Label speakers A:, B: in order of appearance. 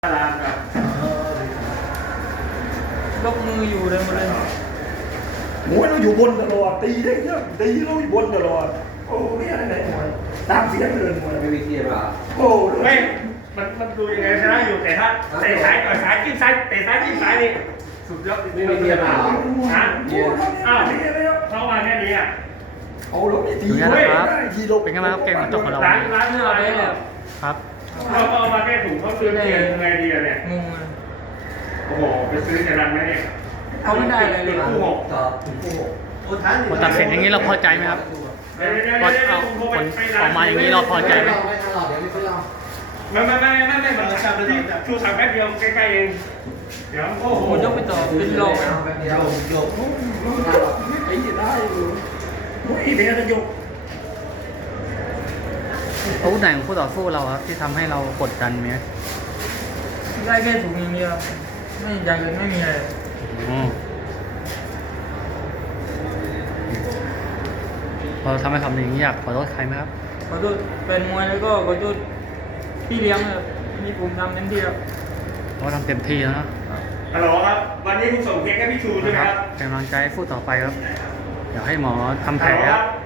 A: รามครับ
B: ยกมืออยู่เลยหมดเลย
C: มวยเราอยู่บนตลอดตีได้เยอะตีเราอยู่บนตลอดโอ้เนี่ยไหนมวยตามเสียงเลยมวย
D: ไม่มีเทียบอ่ะ
C: โอ้
A: ไม่มันดูยังไงชนะอยู่แต่ถ้าเตะซ้ายต่อยซ้ายจิ้มซ้ายเตะซ้ายจิ้มซ้ายนี่สุดยอด
D: ไม่มีเทียบอ่ะ
A: ฮะ
C: อ้าว
A: เข้ามาแค่นี้อ่ะ
C: เอาเราไม่ตี
E: ดูนะครับ
C: ทีลบ
E: เป็นไงบ้างครับเกมจบของเรา
A: ร้านเนื้ออะไรเนี่ย
E: ครับ
A: เราเอามาแค่ถุงเขาซื้อเองยังไงดีอะเนี่ย
B: งงเลย
A: โอ้โหไปซื้อจะรันไหมเนี่ย
B: เอาไม่ได้เลย
A: ติดคู่หก
D: ต่อถึงคู่หก
E: ผลตัดสินอย่างนี้เราพอใจไหมครับผลออกมาอย่างนี้เราพอใจไหม
D: ไม่ตลอดเดี๋ยวไม่ซื้อเรา
A: ไม่มันที่ชูสั่งแป๊บเดียวใกล้ๆเองเดี๋ยวโอ้โห
B: ผมยกไปต่อเป็นโลก
D: เอาแป๊บเดียวจบ
C: ไอ้ที่ได้อยู่มวยเดี๋ยวจะยก
E: อาวุธไหนของคู่ต่อสู้เราครับที่ทำให้เรากดดันไหม
B: ได้แค่ถุงอย่างเดียวไม่อย่างอื่นไม่มีอะไร
E: อืมพอทำให้คำอย่างนี้อยากขอโทษใครไหมครับ
B: ขอโทษเป็นมวยแล้วก็ขอโทษพี่เลี้ยงครับนี่ผมทำเต็มที่แล้ว
E: เพราะว่าทำเต็มที่แล้วนะ
A: ฮัลโหลครับวันนี้คุณส่งเค้กให้พี่ชูใช่ไหมครับ
E: เป็นกำลังใจให้สู้ต่อไปครับอยากให้หมอทำแผล
A: ฮัลโหล
E: ค
A: ค
E: รั
A: รั
E: บบ